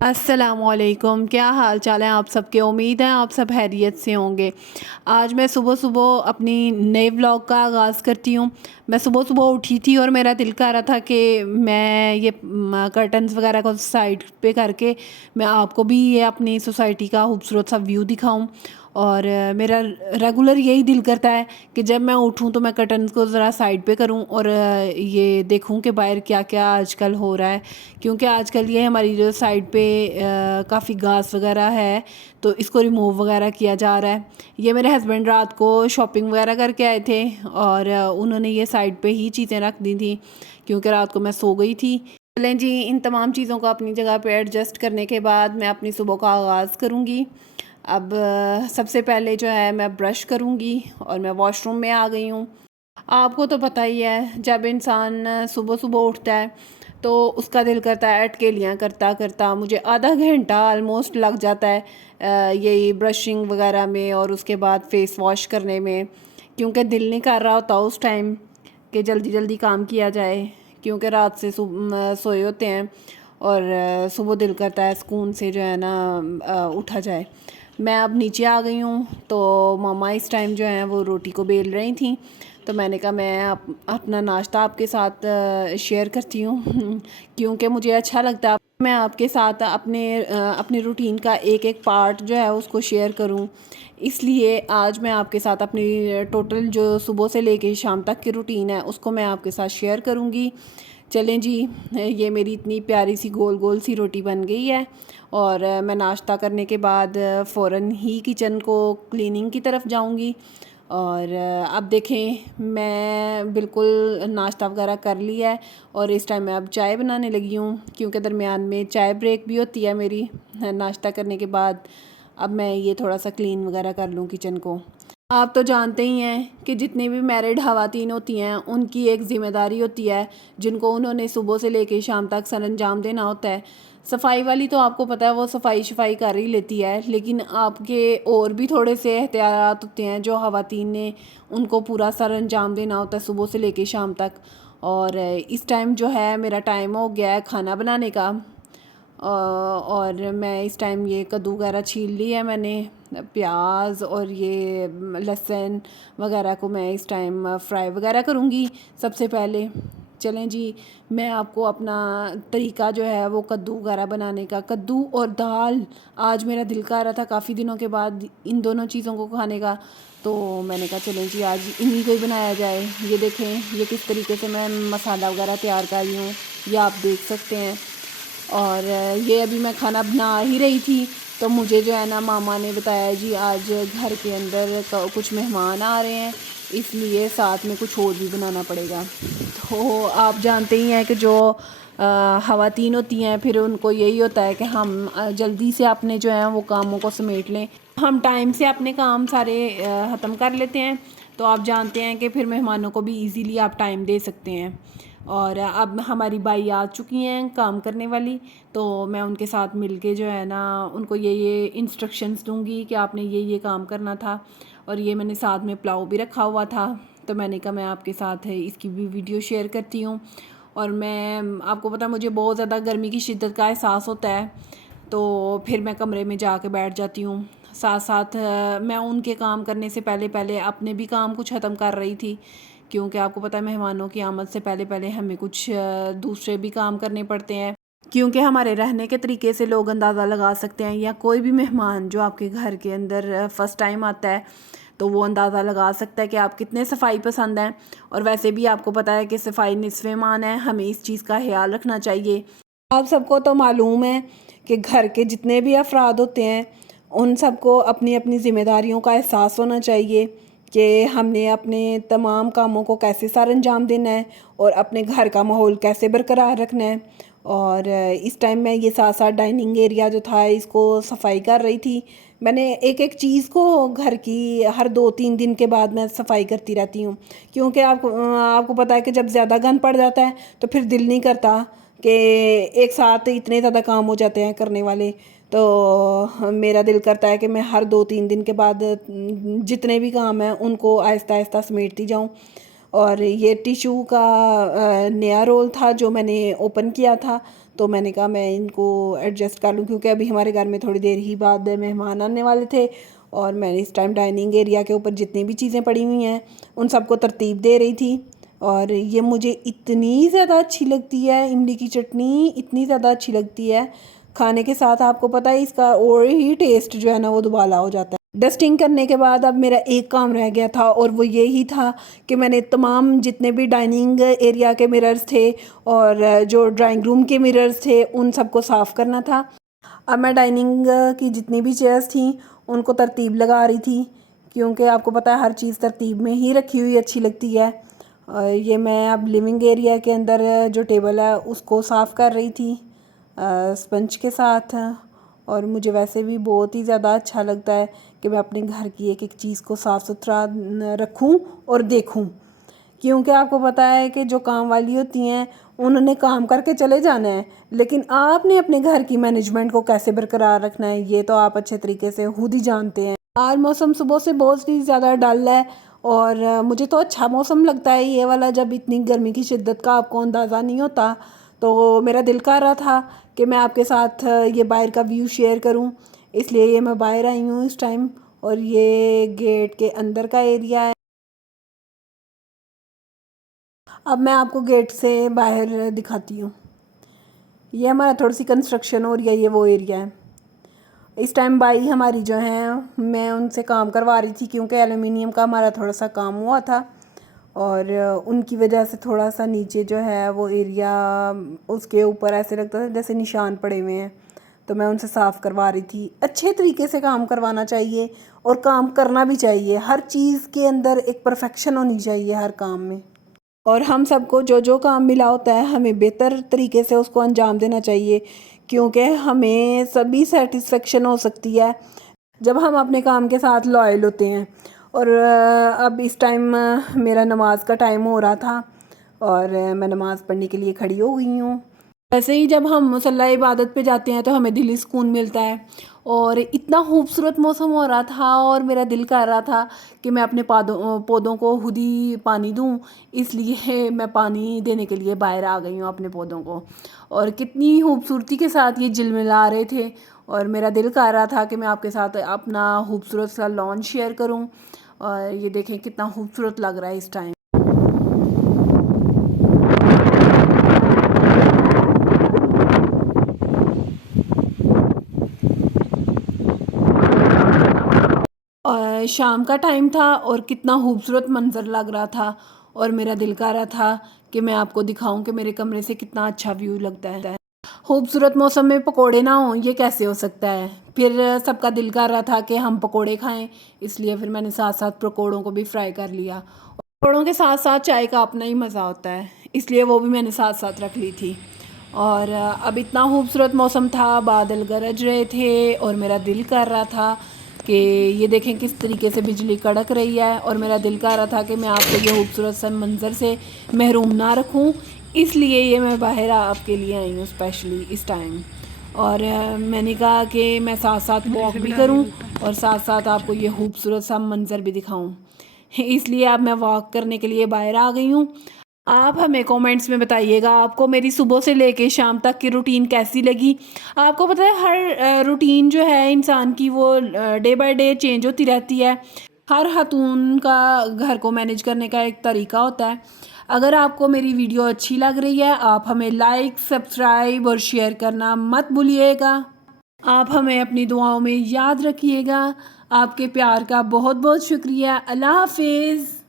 अस्सलामुअलैकुम, क्या हाल चाल है आप सबके। उम्मीद है आप सब खैरियत से होंगे। आज मैं सुबह सुबह अपनी नए व्लॉग का आगाज़ करती हूँ। मैं सुबह सुबह उठी थी और मेरा दिल कर रहा था कि मैं ये कर्टन्स वगैरह को साइड पे करके मैं आपको भी ये अपनी सोसाइटी का खूबसूरत सा व्यू दिखाऊं। और मेरा रेगुलर यही दिल करता है कि जब मैं उठूं तो मैं कर्टन्स को ज़रा साइड पे करूं और ये देखूं कि बाहर क्या क्या आजकल हो रहा है। क्योंकि आजकल ये हमारी जो साइड पे काफ़ी घास वगैरह है तो इसको रिमूव वगैरह किया जा रहा है। ये मेरे हस्बैंड रात को शॉपिंग वगैरह करके आए थे और उन्होंने ये साइड पे ही चीज़ें रख दी थी क्योंकि रात को मैं सो गई थी। चलें जी, इन तमाम चीज़ों को अपनी जगह पे एडजस्ट करने के बाद मैं अपनी सुबह का आगाज़ करूँगी। अब सबसे पहले जो है मैं ब्रश करूँगी और मैं वॉशरूम में आ गई हूँ। आपको तो पता ही है, जब इंसान सुबह सुबह उठता है तो उसका दिल करता है अटकेलियाँ करता करता मुझे आधा घंटा ऑलमोस्ट लग जाता है यही ब्रशिंग वगैरह में और उसके बाद फेस वॉश करने में। क्योंकि दिल नहीं कर रहा होता उस टाइम कि जल्दी जल्दी काम किया जाए, क्योंकि रात से सोए होते हैं और सुबह दिल करता है सुकून से जो है ना उठा जाए। मैं अब नीचे आ गई हूँ तो मम्मा इस टाइम जो है वो रोटी को बेल रही थी, तो मैंने कहा मैं अपना नाश्ता आपके साथ शेयर करती हूँ क्योंकि मुझे अच्छा लगता है मैं आपके साथ अपने रूटीन का एक एक पार्ट जो है उसको शेयर करूँ। इसलिए आज मैं आपके साथ अपनी टोटल जो सुबह से लेके शाम तक की रूटीन है उसको मैं आपके साथ शेयर करूँगी। चलें जी, ये मेरी इतनी प्यारी सी गोल गोल सी रोटी बन गई है और मैं नाश्ता करने के बाद फ़ौरन ही किचन को क्लीनिंग की तरफ जाऊंगी। और अब देखें मैं बिल्कुल नाश्ता वगैरह कर लिया है और इस टाइम मैं अब चाय बनाने लगी हूँ क्योंकि दरमियान में चाय ब्रेक भी होती है मेरी नाश्ता करने के बाद। अब मैं ये थोड़ा सा क्लीन वगैरह कर लूँ किचन को। आप तो जानते ही हैं कि जितनी भी मैरिड ख़वातीन होती हैं उनकी एक ज़िम्मेदारी होती है जिनको उन्होंने सुबह से लेकर शाम तक सरअंजाम देना होता है। सफाई वाली तो आपको पता है वो सफाई शफाई कर ही लेती है, लेकिन आपके और भी थोड़े से एहतियात होते हैं जो ख़वातीन ने उनको पूरा सरअंजाम देना होता है सुबह से लेकर शाम तक। और इस टाइम जो है मेरा टाइम हो गया है खाना बनाने का। और मैं इस टाइम ये कद्दू वगैरह छील ली है मैंने, प्याज और ये लहसुन वगैरह को मैं इस टाइम फ्राई वगैरह करूँगी सबसे पहले। चलें जी, मैं आपको अपना तरीका जो है वो कद्दू वगैरह बनाने का, कद्दू और दाल आज मेरा दिल कर रहा था काफ़ी दिनों के बाद इन दोनों चीज़ों को खाने का, तो मैंने कहा चलें जी आज इन्हीं को ही बनाया जाए। ये देखें ये किस तरीके से मैं मसाला वगैरह तैयार कर रही हूँ, ये आप देख सकते हैं। और ये अभी मैं खाना बना ही रही थी तो मुझे जो है ना मामा ने बताया जी आज घर के अंदर कुछ मेहमान आ रहे हैं, इसलिए साथ में कुछ और भी बनाना पड़ेगा। तो आप जानते ही हैं कि जो ख़वातीन होती हैं फिर उनको यही होता है कि हम जल्दी से अपने जो है वो कामों को समेट लें, हम टाइम से अपने काम सारे ख़त्म कर लेते हैं, तो आप जानते हैं कि फिर मेहमानों को भी इजीली आप टाइम दे सकते हैं। और अब हमारी बाई आ चुकी हैं काम करने वाली, तो मैं उनके साथ मिलके जो है ना उनको ये इंस्ट्रक्शंस दूंगी कि आपने ये काम करना था। और ये मैंने साथ में पुलाव भी रखा हुआ था, तो मैंने कहा मैं आपके साथ है इसकी भी वीडियो शेयर करती हूँ। और मैं आपको पता मुझे बहुत ज़्यादा गर्मी की शिद्दत का एहसास होता है, तो फिर मैं कमरे में जाके बैठ जाती हूँ। साथ साथ मैं उनके काम करने से पहले पहले अपने भी काम कुछ ख़त्म कर रही थी, क्योंकि आपको पता है मेहमानों की आमद से पहले पहले हमें कुछ दूसरे भी काम करने पड़ते हैं, क्योंकि हमारे रहने के तरीके से लोग अंदाज़ा लगा सकते हैं, या कोई भी मेहमान जो आपके घर के अंदर फ़र्स्ट टाइम आता है तो वो अंदाज़ा लगा सकता है कि आप कितने सफाई पसंद हैं। और वैसे भी आपको पता है कि सफाई निस्फ़ ईमान है, हमें इस चीज़ का ख्याल रखना चाहिए। आप सबको तो मालूम है कि घर के जितने भी अफराद होते हैं उन सबको अपनी अपनी ज़िम्मेदारियों का एहसास होना चाहिए कि हमने अपने तमाम कामों को कैसे सर अंजाम देना है और अपने घर का माहौल कैसे बरकरार रखना है। और इस टाइम मैं ये साथ साथ डाइनिंग एरिया जो था इसको सफाई कर रही थी। मैंने एक एक चीज़ को घर की हर 2-3 दिन के बाद मैं सफाई करती रहती हूँ, क्योंकि आपको पता है कि जब ज़्यादा गंद पड़ जाता है तो फिर दिल नहीं करता कि एक साथ इतने ज़्यादा काम हो जाते हैं करने वाले, तो मेरा दिल करता है कि मैं हर 2-3 दिन के बाद जितने भी काम हैं उनको आहिस्ता आहिस्ता समेटती जाऊँ। और ये टिशू का नया रोल था जो मैंने ओपन किया था, तो मैंने कहा मैं इनको एडजस्ट कर लूँ, क्योंकि अभी हमारे घर में थोड़ी देर ही बाद मेहमान आने वाले थे। और मैंने इस टाइम डाइनिंग एरिया के ऊपर जितनी भी चीज़ें पड़ी हुई हैं उन सबको तरतीब दे रही थी। और ये मुझे इतनी ज़्यादा अच्छी लगती है, इमली की चटनी इतनी ज़्यादा अच्छी लगती है खाने के साथ, आपको पता है इसका और ही टेस्ट जो है ना वो दुबाला हो जाता है। डस्टिंग करने के बाद अब मेरा एक काम रह गया था, और वो यही था कि मैंने तमाम जितने भी डाइनिंग एरिया के मिरर्स थे और जो ड्राइंग रूम के मिरर्स थे उन सबको साफ़ करना था। अब मैं डाइनिंग की जितनी भी चेयर्स थी उनको तरतीब लगा रही थी, क्योंकि आपको पता है हर चीज़ तरतीब में ही रखी हुई अच्छी लगती है। ये मैं अब लिविंग एरिया के अंदर जो टेबल है उसको साफ़ कर रही थी स्पंज के साथ। और मुझे वैसे भी बहुत ही ज़्यादा अच्छा लगता है कि मैं अपने घर की एक एक चीज़ को साफ़ सुथरा रखूं और देखूं, क्योंकि आपको पता है कि जो काम वाली होती हैं उन्होंने काम करके चले जाना है, लेकिन आपने अपने घर की मैनेजमेंट को कैसे बरकरार रखना है ये तो आप अच्छे तरीके से खुद ही जानते हैं। आज मौसम सुबह से बहुत ही ज़्यादा डल है, और मुझे तो अच्छा मौसम लगता है ये वाला, जब इतनी गर्मी की शिद्दत का आपको अंदाज़ा नहीं होता। तो मेरा दिल कर रहा था कि मैं आपके साथ ये बाहर का व्यू शेयर करूं, इसलिए ये मैं बाहर आई हूँ इस टाइम। और ये गेट के अंदर का एरिया है। अब मैं आपको गेट से बाहर दिखाती हूँ। ये हमारा थोड़ी सी कंस्ट्रक्शन हो रही है, ये वो एरिया है। इस टाइम बाई हमारी जो है मैं उनसे काम करवा रही थी, क्योंकि एलुमिनियम का हमारा थोड़ा सा काम हुआ था, और उनकी वजह से थोड़ा सा नीचे जो है वो एरिया उसके ऊपर ऐसे लगता था जैसे निशान पड़े हुए हैं। तो मैं उनसे साफ़ करवा रही थी। अच्छे तरीके से काम करवाना चाहिए और काम करना भी चाहिए, हर चीज़ के अंदर एक परफेक्शन होनी चाहिए हर काम में। और हम सबको जो जो काम मिला होता है हमें बेहतर तरीके से उसको अंजाम देना चाहिए, क्योंकि हमें सभी सेटिस्फेक्शन हो सकती है जब हम अपने काम के साथ लॉयल होते हैं। और अब इस टाइम मेरा नमाज का टाइम हो रहा था, और मैं नमाज़ पढ़ने के लिए खड़ी हो गई हूँ। वैसे ही जब हम मुसल्ला इबादत पे जाते हैं तो हमें दिली सुकून मिलता है, और इतना खूबसूरत मौसम हो रहा था और मेरा दिल कर रहा था कि मैं अपने पौधों को खुद ही पानी दूं, इसलिए मैं पानी देने के लिए बाहर आ गई हूँ अपने पौधों को। और कितनी खूबसूरती के साथ ये झिलमिला रहे थे, और मेरा दिल कर रहा था कि मैं आपके साथ अपना खूबसूरत सा लॉन शेयर करूँ। और ये देखें कितना खूबसूरत लग रहा है इस टाइम। और शाम का टाइम था और कितना खूबसूरत मंजर लग रहा था, और मेरा दिल कर रहा था कि मैं आपको दिखाऊं कि मेरे कमरे से कितना अच्छा व्यू लगता है। खूबसूरत मौसम में पकोड़े ना हों ये कैसे हो सकता है। फिर सबका दिल कर रहा था कि हम पकोड़े खाएं, इसलिए फिर मैंने साथ साथ पकोड़ों को भी फ्राई कर लिया। पकोड़ों के साथ साथ चाय का अपना ही मज़ा होता है, इसलिए वो भी मैंने साथ साथ रख ली थी। और अब इतना खूबसूरत मौसम था, बादल गरज रहे थे, और मेरा दिल कर रहा था कि ये देखें किस तरीके से बिजली कड़क रही है, और मेरा दिल कर रहा था कि मैं आपको ये खूबसूरत से मंज़र से महरूम ना रखूं, इसलिए ये मैं बाहर आपके लिए आई हूँ स्पेशली इस टाइम। और मैंने कहा कि मैं साथ साथ वॉक भी करूं और साथ साथ आपको ये खूबसूरत सा मंज़र भी दिखाऊं, इसलिए अब मैं वॉक करने के लिए बाहर आ गई हूँ। आप हमें कमेंट्स में बताइएगा आपको मेरी सुबह से लेके शाम तक की रूटीन कैसी लगी। आपको पता है हर रूटीन जो है इंसान की वो डे बाय डे चेंज होती रहती है। हर खातून का घर को मैनेज करने का एक तरीका होता है। अगर आपको मेरी वीडियो अच्छी लग रही है आप हमें लाइक, सब्सक्राइब और शेयर करना मत भूलिएगा। आप हमें अपनी दुआओं में याद रखिएगा। आपके प्यार का बहुत बहुत शुक्रिया। अल्लाह हाफिज़।